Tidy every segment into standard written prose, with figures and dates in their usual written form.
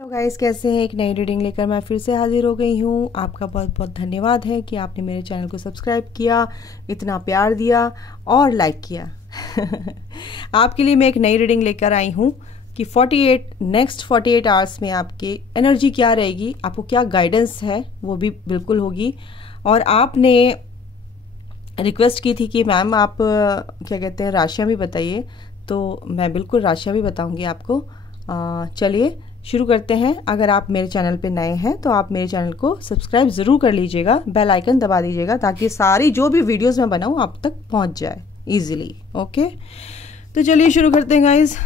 तो गाइस कैसे हैं। एक नई रीडिंग लेकर मैं फिर से हाजिर हो गई हूँ। आपका बहुत बहुत धन्यवाद है कि आपने मेरे चैनल को सब्सक्राइब किया, इतना प्यार दिया और लाइक किया। आपके लिए मैं एक नई रीडिंग लेकर आई हूँ कि नेक्स्ट 48 आवर्स में आपकी एनर्जी क्या रहेगी, आपको क्या गाइडेंस है वो भी बिल्कुल होगी। और आपने रिक्वेस्ट की थी कि मैम आप क्या कहते हैं राशियाँ भी बताइए, तो मैं बिल्कुल राशियाँ भी बताऊँगी आपको। चलिए शुरू करते हैं। अगर आप मेरे चैनल पे नए हैं तो आप मेरे चैनल को सब्सक्राइब ज़रूर कर लीजिएगा, बेल आइकन दबा दीजिएगा ताकि सारी जो भी वीडियोस मैं बनाऊँ आप तक पहुंच जाए इजीली। ओके, तो चलिए शुरू करते हैं गाइज।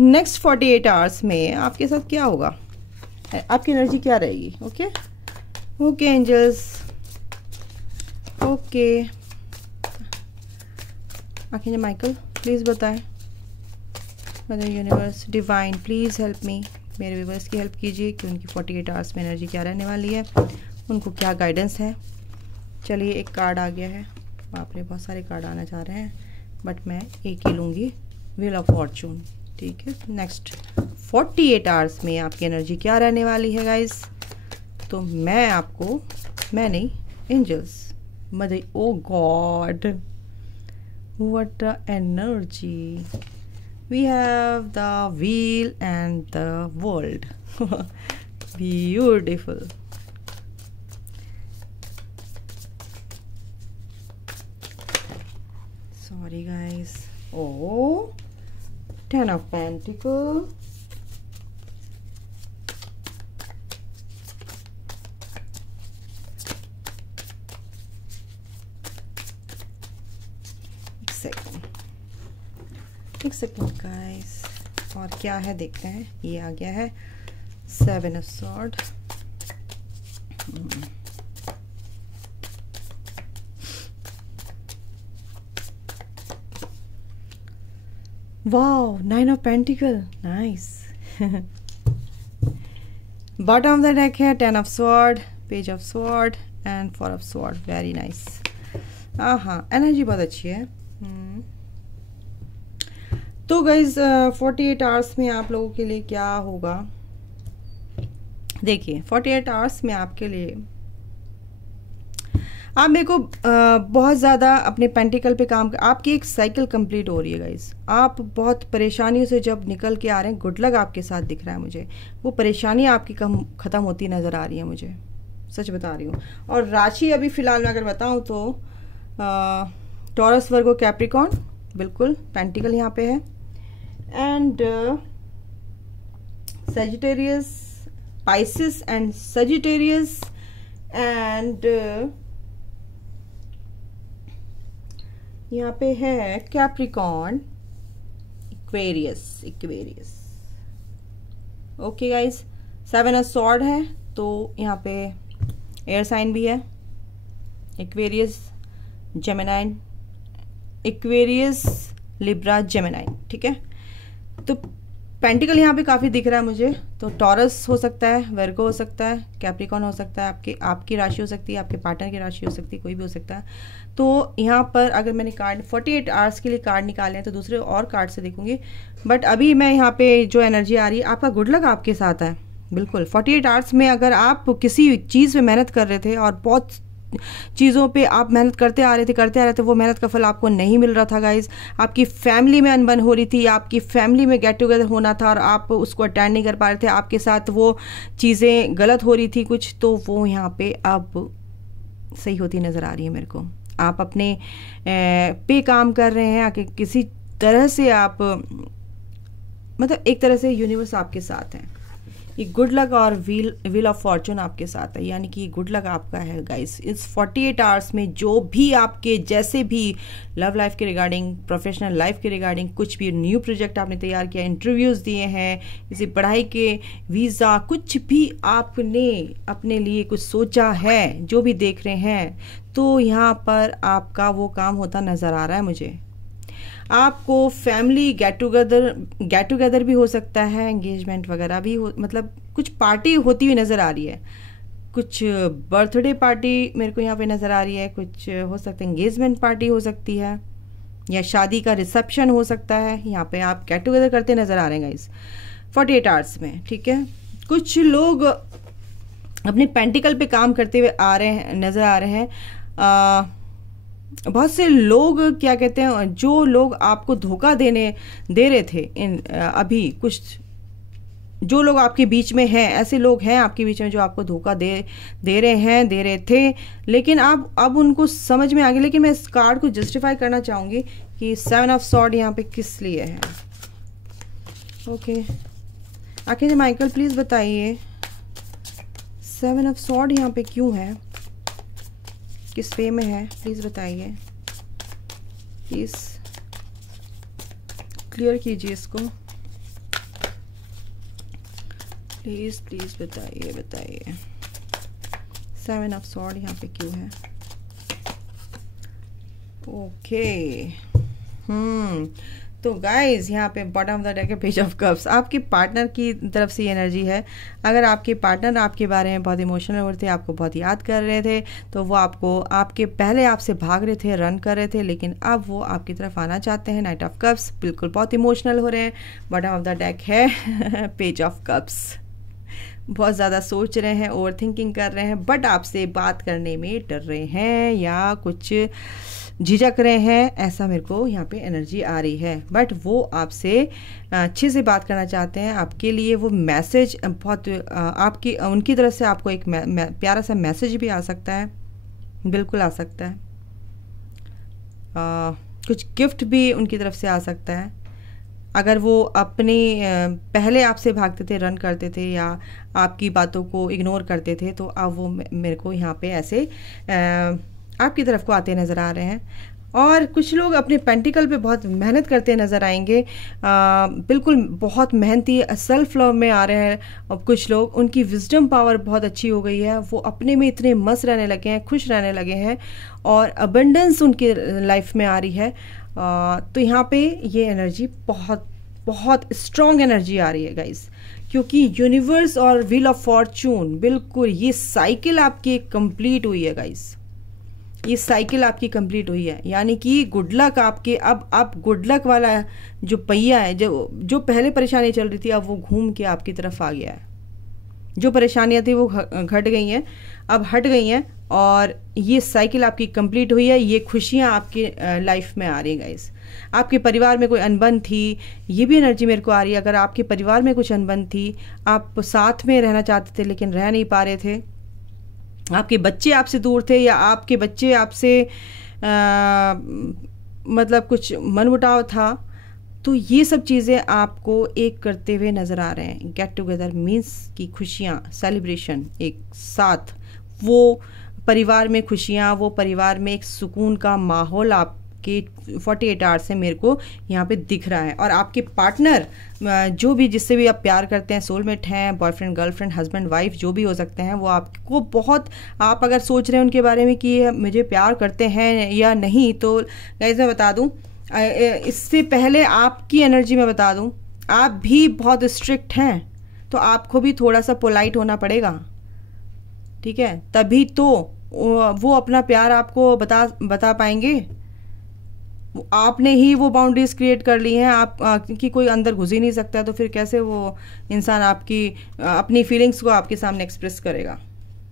नेक्स्ट 48 आवर्स में आपके साथ क्या होगा, आपकी एनर्जी क्या रहेगी। ओके एंजल्स, ओके आखिर माइकल प्लीज़ बताएं। Mother universe divine please help me, मेरे व्यूवर्स की हेल्प कीजिए कि उनकी 48 आवर्स में एनर्जी क्या रहने वाली है, उनको क्या गाइडेंस है। चलिए एक कार्ड आ गया है, बाप रे बहुत सारे कार्ड आना चाह रहे हैं बट मैं एक ही लूँगी, व्हील ऑफ फॉर्चून। ठीक है, नेक्स्ट 48 आवर्स में आपकी एनर्जी क्या रहने वाली है गाइस। तो मैं नहीं angels, mother, oh God what the energy. We have the wheel and the world. Beautiful. Sorry guys. Oh, 10 of Pentacles. एक सेकेंड गाइस, और क्या है देखते हैं। ये आ गया है 7 of sword, wow 9 of pentacle, nice. Bottom of the deck है 10 of sword, page of sword and 4 of sword, very nice. हाँ, एनर्जी बहुत अच्छी है। तो गाइज 48 आवर्स में आप लोगों के लिए क्या होगा, देखिए 48 आवर्स में आपके लिए आप मेरे को बहुत ज़्यादा अपने पेंटिकल पे काम कर, आपकी एक साइकिल कंप्लीट हो रही है गाइज। आप बहुत परेशानियों से जब निकल के आ रहे हैं, गुड लक आपके साथ दिख रहा है मुझे, वो परेशानी आपकी ख़त्म होती नज़र आ रही है मुझे, सच बता रही हूँ। और राशि अभी फ़िलहाल मैं अगर बताऊँ तो टॉरस, वर्गो, कैप्रिकॉर्न, बिल्कुल पेंटिकल यहाँ पे है, and Sagittarius, Pisces and Sagittarius, and यहाँ पे है Capricorn, Aquarius। Okay guys, 7 of sword है, तो यहाँ पे एयर साइन भी है, Aquarius, Gemini, Aquarius, Libra, Gemini। ठीक है, तो पेंटिकल यहाँ पे काफ़ी दिख रहा है मुझे। तो टॉरस हो सकता है, वर्गो हो सकता है, कैप्रिकॉर्न हो सकता है, आपकी राशि हो सकती है, आपके पार्टनर की राशि हो सकती है, कोई भी हो सकता है। तो यहाँ पर अगर मैंने कार्ड 48 आवर्स के लिए कार्ड निकाले हैं तो दूसरे और कार्ड से देखूंगी, बट अभी मैं यहाँ पे जो एनर्जी आ रही है, आपका गुड लक आपके साथ है बिल्कुल। 48 आवर्स में अगर आप किसी चीज़ में मेहनत कर रहे थे और बहुत चीज़ों पे आप मेहनत करते आ रहे थे, वो मेहनत का फल आपको नहीं मिल रहा था गाइज। आपकी फैमिली में अनबन हो रही थी, आपकी फैमिली में गेट टुगेदर होना था और आप उसको अटेंड नहीं कर पा रहे थे, आपके साथ वो चीज़ें गलत हो रही थी कुछ, तो वो यहाँ पे अब सही होती नज़र आ रही है मेरे को। आप अपने पे काम कर रहे हैं, आके किसी तरह से आप मतलब एक तरह से यूनिवर्स आपके साथ है। ये गुड लक और व्हील ऑफ फॉर्चून आपके साथ है, यानी कि गुड लक आपका है गाइस। इस 48 आवर्स में जो भी आपके जैसे भी लव लाइफ के रिगार्डिंग, प्रोफेशनल लाइफ के रिगार्डिंग कुछ भी न्यू प्रोजेक्ट आपने तैयार किया, इंटरव्यूज़ दिए हैं, इसी पढ़ाई के वीज़ा, कुछ भी आपने अपने लिए कुछ सोचा है, जो भी देख रहे हैं, तो यहाँ पर आपका वो काम होता नज़र आ रहा है मुझे। आपको फैमिली गेट टुगेदर भी हो सकता है, एंगेजमेंट वगैरह भी हो, मतलब कुछ पार्टी होती हुई नज़र आ रही है, कुछ बर्थडे पार्टी मेरे को यहाँ पे नज़र आ रही है, कुछ हो सकता है एंगेजमेंट पार्टी हो सकती है, या शादी का रिसेप्शन हो सकता है। यहाँ पे आप गेट टुगेदर करते नज़र आ रहे हैं गाइस। 48 आवर्स में, ठीक है। कुछ लोग अपने पेंटिकल पे काम करते हुए आ रहे हैं, नजर आ रहे हैं। बहुत से लोग क्या कहते हैं, जो लोग आपको धोखा दे रहे थे अभी कुछ, जो लोग आपके बीच में हैं, ऐसे लोग हैं आपके बीच में जो आपको धोखा दे रहे थे, लेकिन अब उनको समझ में आ गया। लेकिन मैं इस कार्ड को जस्टिफाई करना चाहूंगी कि 7 ऑफ सॉर्ड यहाँ पे किस लिए है। ओके आखिर माइकल प्लीज बताइए 7 ऑफ सॉर्ड यहाँ पे क्यों है, किस वे में है, प्लीज बताइए, प्लीज क्लियर कीजिए इसको, प्लीज प्लीज बताइए 7 ऑफ सॉर्ड यहाँ पे क्यों है। ओके तो गाइज यहाँ पे बॉटम ऑफ द डेक है पेज ऑफ कप्स। आपके पार्टनर की तरफ से एनर्जी है। अगर आपके पार्टनर आपके बारे में बहुत इमोशनल हो रहे थे, आपको बहुत याद कर रहे थे, तो वो आपके पहले आपसे भाग रहे थे, रन कर रहे थे, लेकिन अब वो आपकी तरफ आना चाहते हैं। नाइट ऑफ कप्स, बिल्कुल बहुत इमोशनल हो रहे हैं। बॉटम ऑफ द डेक है पेज ऑफ कप्स, बहुत ज़्यादा सोच रहे हैं, ओवर थिंकिंग कर रहे हैं, बट आपसे बात करने में डर रहे हैं या कुछ झिझक रहे हैं, ऐसा मेरे को यहाँ पे एनर्जी आ रही है। बट वो आपसे अच्छे से बात करना चाहते हैं। आपके लिए वो मैसेज बहुत उनकी तरफ से आपको एक प्यारा सा मैसेज भी आ सकता है, बिल्कुल आ सकता है। कुछ गिफ्ट भी उनकी तरफ से आ सकता है। अगर वो अपनी पहले आपसे भागते थे, रन करते थे या आपकी बातों को इग्नोर करते थे, तो अब वो मेरे को यहाँ पे ऐसे आपकी तरफ को आते नज़र आ रहे हैं। और कुछ लोग अपने पेंटिकल पे बहुत मेहनत करते नज़र आएंगे, बिल्कुल बहुत मेहनती, सेल्फ लव में आ रहे हैं। और कुछ लोग, उनकी विजडम पावर बहुत अच्छी हो गई है, वो अपने में इतने मस्त रहने लगे हैं, खुश रहने लगे हैं और अबंडेंस उनके लाइफ में आ रही है। तो यहाँ पे ये एनर्जी बहुत बहुत स्ट्रॉन्ग एनर्जी आ रही है गाइस, क्योंकि यूनिवर्स और व्हील ऑफ फॉर्चून, बिल्कुल ये साइकिल आपकी कंप्लीट हुई है गाइस, ये साइकिल आपकी कंप्लीट हुई है। यानी कि गुड लक आपके, अब गुड लक वाला जो पहिया है, जो पहले परेशानी चल रही थी, अब वो घूम के आपकी तरफ आ गया है। जो परेशानियां थी वो घट गई हैं, अब हट गई हैं और ये साइकिल आपकी कंप्लीट हुई है। ये खुशियां आपकी लाइफ में आ रही हैं गाइस। आपके परिवार में कोई अनबन थी, ये भी एनर्जी मेरे को आ रही है। अगर आपके परिवार में कुछ अनबन थी, आप साथ में रहना चाहते थे लेकिन रह नहीं पा रहे थे, आपके बच्चे आपसे दूर थे या आपके बच्चे आपसे मतलब कुछ मनमुटाव था, तो ये सब चीज़ें आपको एक करते हुए नज़र आ रहे हैं। गेट टुगेदर मीन्स की खुशियाँ, सेलिब्रेशन एक साथ, वो परिवार में खुशियाँ, वो परिवार में एक सुकून का माहौल आपके 48 आवर्स से मेरे को यहाँ पे दिख रहा है। और आपके पार्टनर जो भी, जिससे भी आप प्यार करते हैं, सोलमेट हैं, बॉयफ्रेंड गर्लफ्रेंड हस्बैंड वाइफ जो भी हो सकते हैं, वो आपको बहुत, आप अगर सोच रहे हैं उनके बारे में कि मुझे प्यार करते हैं या नहीं, तो गाइस मैं बता दूं, इससे पहले आपकी एनर्जी में बता दूं, आप भी बहुत स्ट्रिक्ट हैं, तो आपको भी थोड़ा सा पोलाइट होना पड़ेगा, ठीक है, तभी तो वो अपना प्यार आपको बता पाएंगे। आपने ही वो बाउंड्रीज क्रिएट कर ली हैं, आप कि कोई अंदर घुस ही नहीं सकता, तो फिर कैसे वो इंसान आपकी अपनी फीलिंग्स को आपके सामने एक्सप्रेस करेगा,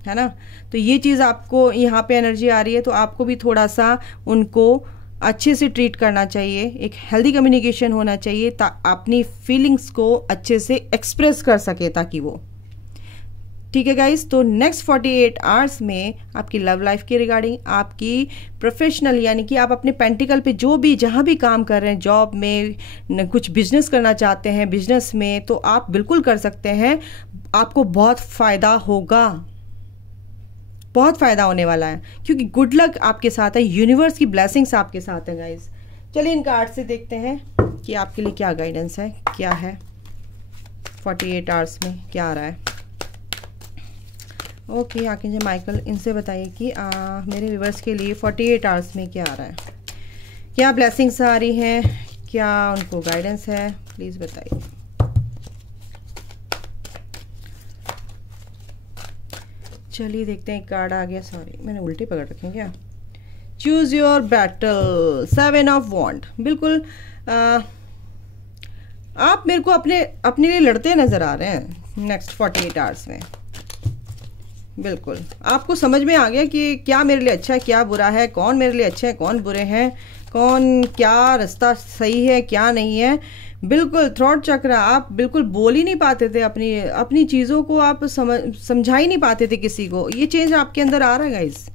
है ना। तो ये चीज़ आपको यहाँ पे एनर्जी आ रही है, तो आपको भी थोड़ा सा उनको अच्छे से ट्रीट करना चाहिए, एक हेल्दी कम्युनिकेशन होना चाहिए, अपनी फीलिंग्स को अच्छे से एक्सप्रेस कर सके ताकि वो, ठीक है गाइस। तो नेक्स्ट 48 आवर्स में आपकी लव लाइफ के रिगार्डिंग, आपकी प्रोफेशनल, यानी कि आप अपने पेंटिकल पे जो भी जहाँ भी काम कर रहे हैं, जॉब में, कुछ बिजनेस करना चाहते हैं, बिजनेस में, तो आप बिल्कुल कर सकते हैं। आपको बहुत फ़ायदा होगा, बहुत फ़ायदा होने वाला है, क्योंकि गुड लक आपके साथ है, यूनिवर्स की ब्लेसिंग्स आपके साथ है गाइस। चलिए इन कार्ड से देखते हैं कि आपके लिए क्या गाइडेंस है, क्या है 48 आवर्स में, क्या आ रहा है। ओके आके जी माइकल, इनसे बताइए कि मेरे व्यूवर्स के लिए 48 आवर्स में क्या आ रहा है, क्या ब्लेसिंग्स आ रही हैं, क्या उनको गाइडेंस है, प्लीज़ बताइए। चलिए देखते हैं, कार्ड आ गया, सॉरी मैंने उल्टे पकड़ रखे हैं क्या। चूज़ योर बैटल, 7 ऑफ वॉन्ड, बिल्कुल आप आप मेरे को अपने लिए लड़ते नजर आ रहे हैं नेक्स्ट 48 आवर्स में। बिल्कुल आपको समझ में आ गया कि क्या मेरे लिए अच्छा है क्या बुरा है, कौन मेरे लिए अच्छे हैं कौन बुरे हैं, कौन क्या रास्ता सही है क्या नहीं है। बिल्कुल थ्रॉट चक्र आप बिल्कुल बोल ही नहीं पाते थे, अपनी चीज़ों को आप समझा ही नहीं पाते थे किसी को। ये चेंज आपके अंदर आ रहा है गाइस।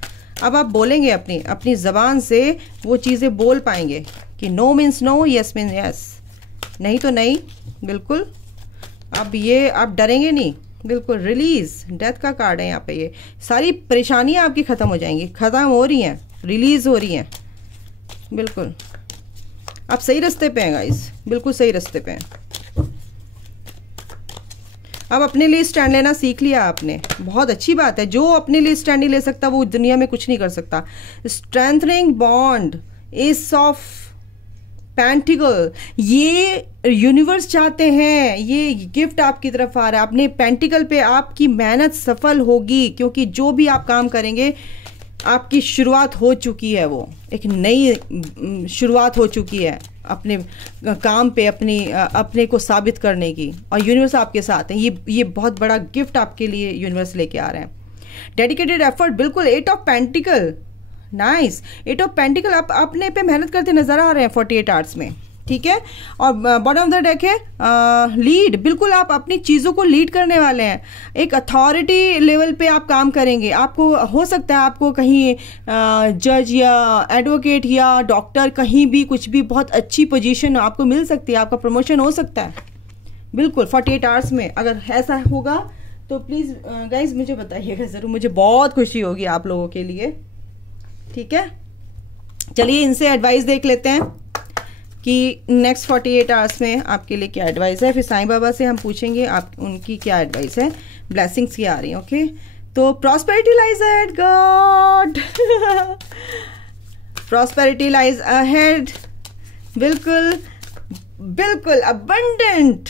अब आप बोलेंगे अपनी ज़बान से वो चीज़ें बोल पाएंगे कि no means no, yes means yes, नहीं तो नहीं। बिल्कुल अब ये आप डरेंगे नहीं। बिल्कुल रिलीज, डेथ का कार्ड है यहाँ पे। ये सारी परेशानियाँ आपकी ख़त्म हो जाएंगी, ख़त्म हो रही हैं, रिलीज हो रही हैं। बिल्कुल आप सही रास्ते पे हैं गाइस, बिल्कुल सही रास्ते पे हैं। अब अपने लिए स्टैंड लेना सीख लिया आपने, बहुत अच्छी बात है। जो अपने लिए स्टैंड नहीं ले सकता वो दुनिया में कुछ नहीं कर सकता। Strengthening bond, S of pentacle, ये यूनिवर्स चाहते हैं, ये गिफ्ट आपकी तरफ आ रहा है। अपने पेंटिकल पे आपकी मेहनत सफल होगी, क्योंकि जो भी आप काम करेंगे आपकी शुरुआत हो चुकी है, वो एक नई शुरुआत हो चुकी है अपने काम पे, अपने को साबित करने की। और यूनिवर्स आपके साथ है। ये बहुत बड़ा गिफ्ट आपके लिए यूनिवर्स लेके आ रहे हैं। डेडिकेटेड एफर्ट, बिल्कुल 8 of pentacle, nice. 8 of pentacle आप अपने पे मेहनत करते नजर आ रहे हैं 48 आवर्स में, ठीक है। और बॉटम ऑफ द डेक है लीड, बिल्कुल आप अपनी चीज़ों को लीड करने वाले हैं। एक अथॉरिटी लेवल पे आप काम करेंगे। आपको हो सकता है आपको कहीं जज या एडवोकेट या डॉक्टर, कहीं भी कुछ भी बहुत अच्छी पोजीशन आपको मिल सकती है, आपका प्रमोशन हो सकता है। बिल्कुल 48 आवर्स में अगर ऐसा होगा तो प्लीज़ गाइज मुझे बताइएगा ज़रूर, मुझे बहुत खुशी होगी आप लोगों के लिए, ठीक है। चलिए इनसे एडवाइस देख लेते हैं कि नेक्स्ट 48 आवर्स में आपके लिए क्या एडवाइस है। फिर साईं बाबा से हम पूछेंगे आप उनकी क्या एडवाइस है, ब्लेसिंग्स की आ रही है। ओके, तो prosperity lies ahead God, prosperity lies ahead, बिल्कुल बिल्कुल अबंडेंट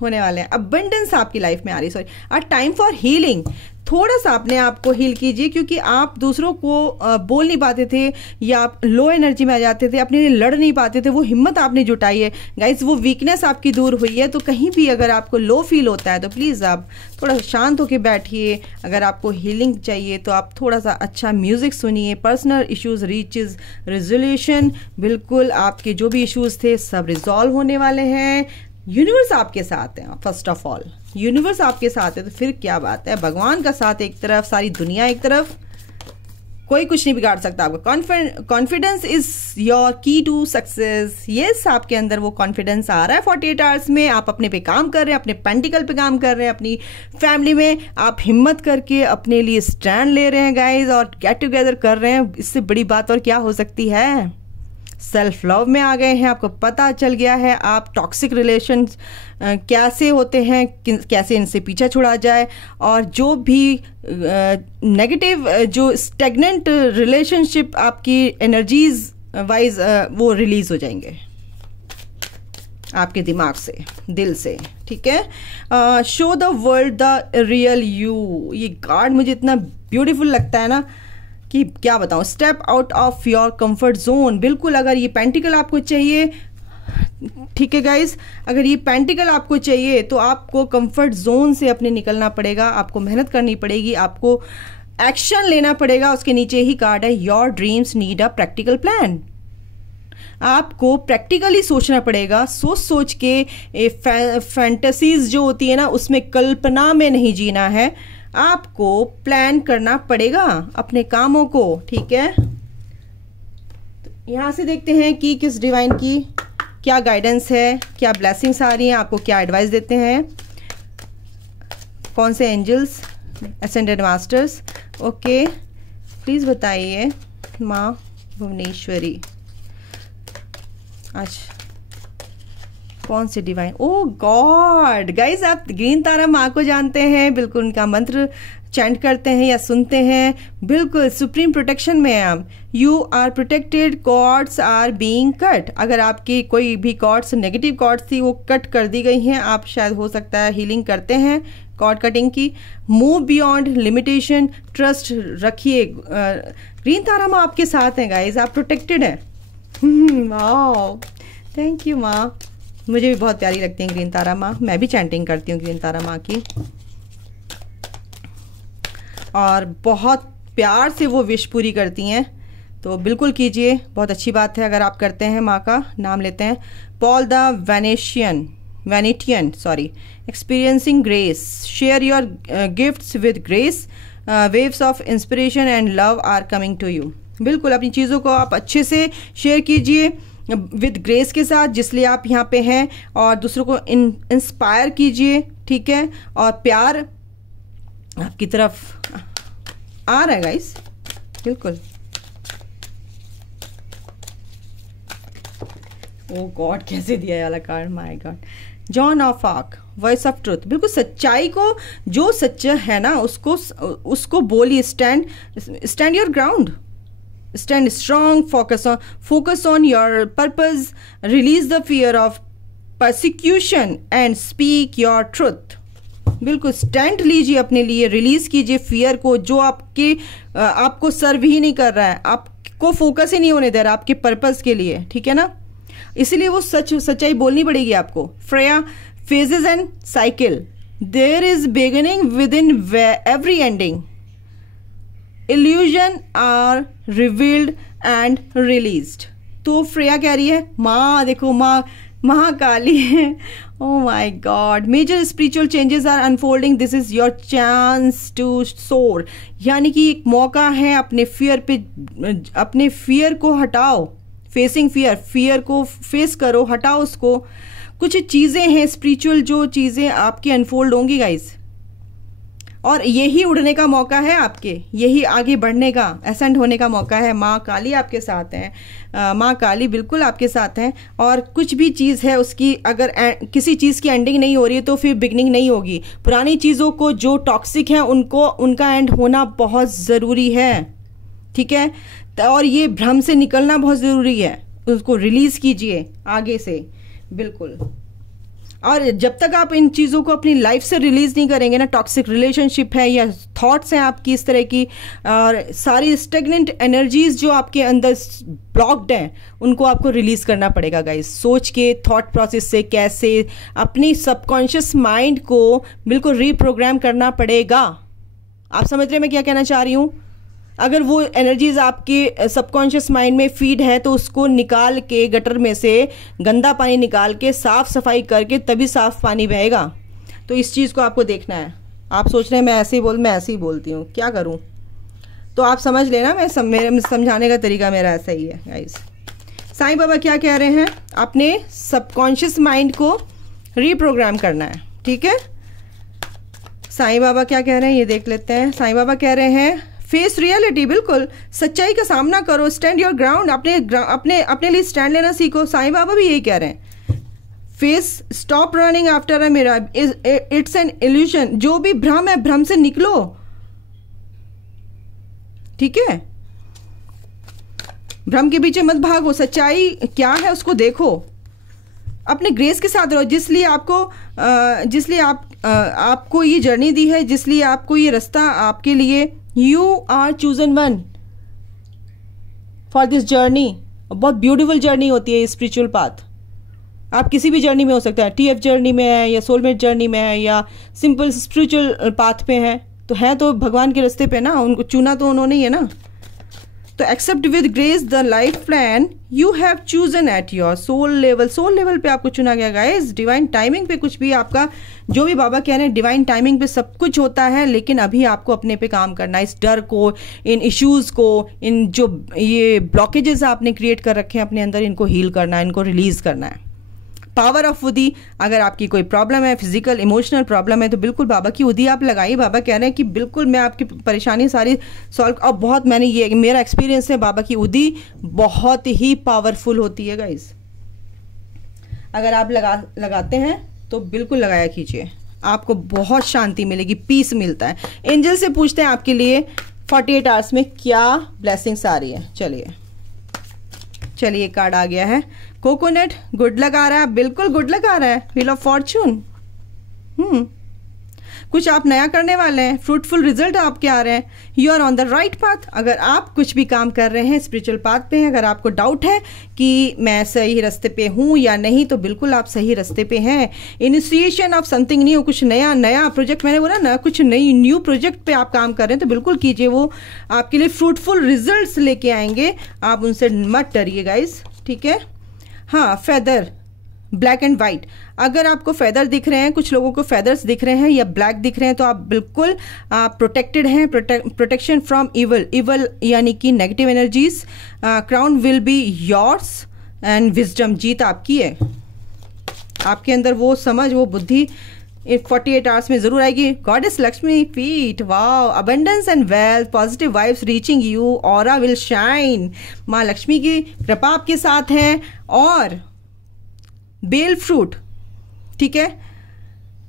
होने वाले हैं। अबंडेंस आपकी लाइफ में आ रही है। Sorry, a time for healing. थोड़ा सा अपने आप को हील कीजिए, क्योंकि आप दूसरों को बोल नहीं पाते थे या आप लो एनर्जी में आ जाते थे, अपने लिए लड़ नहीं पाते थे। वो हिम्मत आपने जुटाई है गाइस, वो वीकनेस आपकी दूर हुई है। तो कहीं भी अगर आपको लो फील होता है तो प्लीज़ आप थोड़ा शांत होकर बैठिए। अगर आपको हीलिंग चाहिए तो आप थोड़ा सा अच्छा म्यूज़िक सुनिए। पर्सनल इश्यूज रीचेज रेजोल्यूशन, बिल्कुल आपके जो भी इश्यूज थे सब रिजॉल्व होने वाले हैं। यूनिवर्स आपके साथ है, फर्स्ट ऑफ ऑल यूनिवर्स आपके साथ है, तो फिर क्या बात है। भगवान का साथ एक तरफ, सारी दुनिया एक तरफ, कोई कुछ नहीं बिगाड़ सकता आपका। कॉन्फिडेंस इज योर की टू सक्सेस। यस, आपके अंदर वो कॉन्फिडेंस आ रहा है 48 आवर्स में। आप अपने पे काम कर रहे हैं, अपने पेंटिकल पे काम कर रहे हैं, अपनी फैमिली में आप हिम्मत करके अपने लिए स्टैंड ले रहे हैं गाइज, और गेट टुगेदर कर रहे हैं। इससे बड़ी बात और क्या हो सकती है। सेल्फ लव में आ गए हैं, आपको पता चल गया है आप टॉक्सिक रिलेशन कैसे होते हैं, कैसे इनसे पीछा छुड़ा जाए, और जो भी नेगेटिव जो स्टेगनेंट रिलेशनशिप आपकी एनर्जीज वाइज वो रिलीज हो जाएंगे आपके दिमाग से, दिल से, ठीक है। Show the world the real you, ये कार्ड मुझे इतना ब्यूटीफुल लगता है ना कि क्या बताऊं। Step out of your comfort zone, बिल्कुल अगर ये पेंटिकल आपको चाहिए, ठीक है गाइस, अगर ये पेंटिकल आपको चाहिए तो आपको कंफर्ट जोन से अपने निकलना पड़ेगा, आपको मेहनत करनी पड़ेगी, आपको एक्शन लेना पड़ेगा। उसके नीचे ही कार्ड है your dreams need a practical plan. आपको प्रैक्टिकली सोचना पड़ेगा, सोच के फैंटेसीज जो होती है ना, उसमें कल्पना में नहीं जीना है, आपको प्लान करना पड़ेगा अपने कामों को, ठीक है। तो यहां से देखते हैं कि किस डिवाइन की क्या गाइडेंस है, क्या ब्लेसिंग्स आ रही हैं, आपको क्या एडवाइस देते हैं, कौन से angels, ascended masters. Okay, please बताइए माँ भुवनेश्वरी आज कौन से डिवाइन। ओ गॉड गाइज, आप ग्रीन तारा माँ को जानते हैं, बिल्कुल उनका मंत्र चैंट करते हैं या सुनते हैं, बिल्कुल सुप्रीम प्रोटेक्शन में आप। You are protected, cords are being cut. अगर आपकी कोई भी कॉर्ड्स, नेगेटिव कॉर्ड्स थी, वो कट कर दी गई हैं। आप शायद हो सकता है हीलिंग करते हैं कॉर्ड कटिंग की। मूव बियॉन्ड लिमिटेशन, ट्रस्ट रखिए। ग्रीन तारा माँ आपके साथ हैं गाइज, आप प्रोटेक्टेड हैं। वाओ, थैंक यू माँ। मुझे भी बहुत प्यारी लगती हैं ग्रीन तारा माँ, मैं भी चैंटिंग करती हूँ ग्रीन तारा माँ की, और बहुत प्यार से वो विश पूरी करती हैं। तो बिल्कुल कीजिए, बहुत अच्छी बात है अगर आप करते हैं, माँ का नाम लेते हैं। Paul the Venetian experiencing grace, share your gifts with grace, waves of inspiration and love are coming to you. बिल्कुल अपनी चीज़ों को आप अच्छे से शेयर कीजिए विद ग्रेस के साथ, जिसलिए आप यहाँ पे हैं, और दूसरों को इंस्पायर कीजिए, ठीक है, और प्यार आपकी तरफ आ रहा है गाइस, बिल्कुल। ओ गॉड, कैसे दिया वाला card, my God. John of arc, voice of truth, बिल्कुल सच्चाई को, जो सच्चा है ना उसको बोलिए, stand your ground, stand strong, focus on your purpose, release the fear of persecution and speak your truth. बिल्कुल स्टैंड लीजिए अपने लिए, रिलीज कीजिए फियर को, जो आपको सर्व ही नहीं कर रहा है, आपको फोकस ही नहीं होने दे रहा आपके पर्पस के लिए, ठीक है ना। इसीलिए वो सच्चाई बोलनी पड़ेगी आपको। Freya, phases and cycle, there is beginning within every ending, illusion are revealed and released. तो फ्रेया कह रही है, माँ देखो, माँ महाकाली है, oh my God, major spiritual changes are unfolding, this is your chance to soar. यानी कि एक मौका है, अपने फियर को हटाओ, फेसिंग फियर को फेस करो, हटाओ उसको। कुछ चीज़ें हैं स्पिरिचुअल, जो चीज़ें आपके अनफोल्ड होंगी गाइस, और यही उड़ने का मौका है आपके, यही आगे बढ़ने का, एसेंड होने का मौका है। माँ काली आपके साथ हैं, माँ काली बिल्कुल आपके साथ हैं। और कुछ भी चीज़ है उसकी, अगर किसी चीज़ की एंडिंग नहीं हो रही है तो फिर बिगनिंग नहीं होगी। पुरानी चीज़ों को, जो टॉक्सिक हैं, उनका एंड होना बहुत ज़रूरी है, ठीक है। और ये भ्रम से निकलना बहुत ज़रूरी है, उसको रिलीज़ कीजिए आगे से, बिल्कुल। और जब तक आप इन चीज़ों को अपनी लाइफ से रिलीज़ नहीं करेंगे ना, टॉक्सिक रिलेशनशिप है या थॉट्स हैं आपकी इस तरह की, और सारी स्टेगनेंट एनर्जीज जो आपके अंदर ब्लॉक्ड हैं, उनको आपको रिलीज़ करना पड़ेगा गाइस। सोच के, थॉट प्रोसेस से कैसे अपनी सबकॉन्शियस माइंड को बिल्कुल रीप्रोग्राम करना पड़ेगा। आप समझ रहे हैं मैं क्या कहना चाह रही हूँ। अगर वो एनर्जीज आपके सबकॉन्शियस माइंड में फीड है तो उसको निकाल के, गटर में से गंदा पानी निकाल के साफ सफाई करके तभी साफ पानी बहेगा। तो इस चीज़ को आपको देखना है। आप सोच रहे हैं मैं ऐसे ही बोलती हूँ, क्या करूँ। तो आप समझ लेना, मेरे समझाने का तरीका मेरा ऐसा ही है गाइस। साईं बाबा क्या कह रहे हैं, अपने सबकॉन्शियस माइंड को रीप्रोग्राम करना है, ठीक है। साईं बाबा क्या कह रहे हैं ये देख लेते हैं। साईं बाबा कह रहे हैं, फेस रियलिटी, बिल्कुल सच्चाई का सामना करो, स्टैंड योर ग्राउंड, अपने लिए स्टैंड लेना सीखो। साईं बाबा भी यही कह रहे हैं, face, stop running after a mirror, it's an illusion. जो भी भ्रम है, भ्रम से निकलो, ठीक है। भ्रम के पीछे मत भागो, सच्चाई क्या है उसको देखो, अपने ग्रेस के साथ रहो, जिसलिए आपको ये जर्नी दी है, जिसलिए आपको ये रास्ता, आपके लिए you are chosen one for this journey. बहुत ब्यूटीफुल जर्नी होती है ये स्पिरिचुअल पाथ। आप किसी भी जर्नी में हो सकता है, TF जर्नी में है या सोलमेट जर्नी में है या सिंपल स्पिरिचुअल पाथ पे है, तो भगवान के रास्ते पे ना, उनको चुना तो उन्होंने ही है ना। तो accept with grace the life plan you have chosen at your soul level पे आपको चुना गया गाइस। डिवाइन टाइमिंग पे कुछ भी आपका, जो भी बाबा कह रहे हैं, डिवाइन टाइमिंग पे सब कुछ होता है, लेकिन अभी आपको अपने पे काम करना है। इस डर को, इन इश्यूज को, इन जो ये ब्लॉकेजेस आपने क्रिएट कर रखे हैं अपने अंदर, इनको हील करना है, इनको रिलीज करना है। पावर ऑफ उदी, अगर आपकी कोई प्रॉब्लम है, फिजिकल इमोशनल प्रॉब्लम है, तो बिल्कुल बाबा की उदी आप लगाइए। बाबा कह रहे हैं कि बिल्कुल मैं आपकी परेशानी सारी सॉल्व, और बहुत ये मेरा एक्सपीरियंस है, बाबा की उदी बहुत ही पावरफुल होती है गाइज। अगर आप लगाते हैं तो बिल्कुल लगाया कीजिए, आपको बहुत शांति मिलेगी, पीस मिलता है। एंजल से पूछते हैं आपके लिए 48 आवर्स में क्या ब्लेसिंग्स आ रही है। चलिए कार्ड आ गया है, कोकोनट, गुड लक आ रहा है, बिल्कुल गुड लक आ रहा है। व्हील ऑफ फॉर्चून, कुछ आप नया करने वाले हैं, फ्रूटफुल रिजल्ट आपके आ रहे हैं, you are on the right path. अगर आप कुछ भी काम कर रहे हैं स्पिरिचुअल पाथ पे, अगर आपको डाउट है कि मैं सही रास्ते पे हूँ या नहीं, तो बिल्कुल आप सही रास्ते पे हैं। इनिशिएशन ऑफ समथिंग न्यू, कुछ नया प्रोजेक्ट, मैंने बोला ना, कुछ न्यू प्रोजेक्ट पे आप काम कर रहे हैं तो बिल्कुल कीजिए, वो आपके लिए फ्रूटफुल रिजल्ट्स लेके आएंगे, आप उनसे मत डरिए गाइज, ठीक है। हाँ, फेदर ब्लैक एंड वाइट, अगर आपको फेदर दिख रहे हैं, कुछ लोगों को फेदर्स दिख रहे हैं या ब्लैक दिख रहे हैं, तो आप बिल्कुल प्रोटेक्टेड हैं, प्रोटेक्शन फ्रॉम इवल यानी कि negative energies. Crown will be yours and wisdom, जीत आपकी है। आपके अंदर वो समझ, वो बुद्धि 48 आवर्स में जरूर आएगी। Goddess Lakshmi feet, wow, abundance and wealth, positive vibes reaching you, aura will shine. माँ लक्ष्मी की कृपा आपके साथ है। और बेल फ्रूट, ठीक है।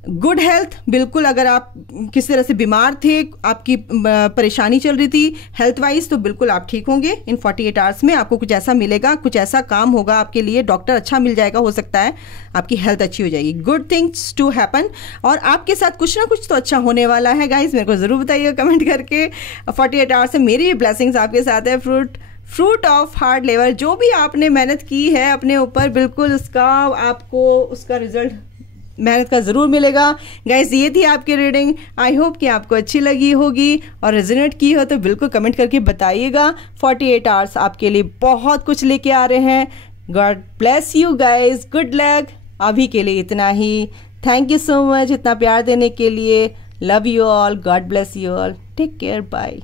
गुड हेल्थ, बिल्कुल अगर आप किसी तरह से बीमार थे, आपकी परेशानी चल रही थी हेल्थ वाइज, तो बिल्कुल आप ठीक होंगे इन 48 आवर्स में। आपको कुछ ऐसा मिलेगा, कुछ ऐसा काम होगा आपके लिए, डॉक्टर अच्छा मिल जाएगा, हो सकता है आपकी हेल्थ अच्छी हो जाएगी। गुड थिंग्स टू हैपन, और आपके साथ कुछ ना कुछ तो अच्छा होने वाला है गाइज। मेरे को ज़रूर बताइएगा कमेंट करके। 48 आवर्स से मेरी भी ब्लेसिंग्स आपके साथ है। फ्रूट ऑफ हार्ड लेबर, जो भी आपने मेहनत की है अपने ऊपर, बिल्कुल उसका आपको उसका रिजल्ट मेहनत का ज़रूर मिलेगा। गाइस, ये थी आपकी रीडिंग। आई होप कि आपको अच्छी लगी होगी, और रेजोनेट की हो तो बिल्कुल कमेंट करके बताइएगा। 48 आवर्स आपके लिए बहुत कुछ लेके आ रहे हैं। God bless you guys, good luck. अभी के लिए इतना ही। थैंक यू सो मच इतना प्यार देने के लिए। Love you all, God bless you all, take care, bye.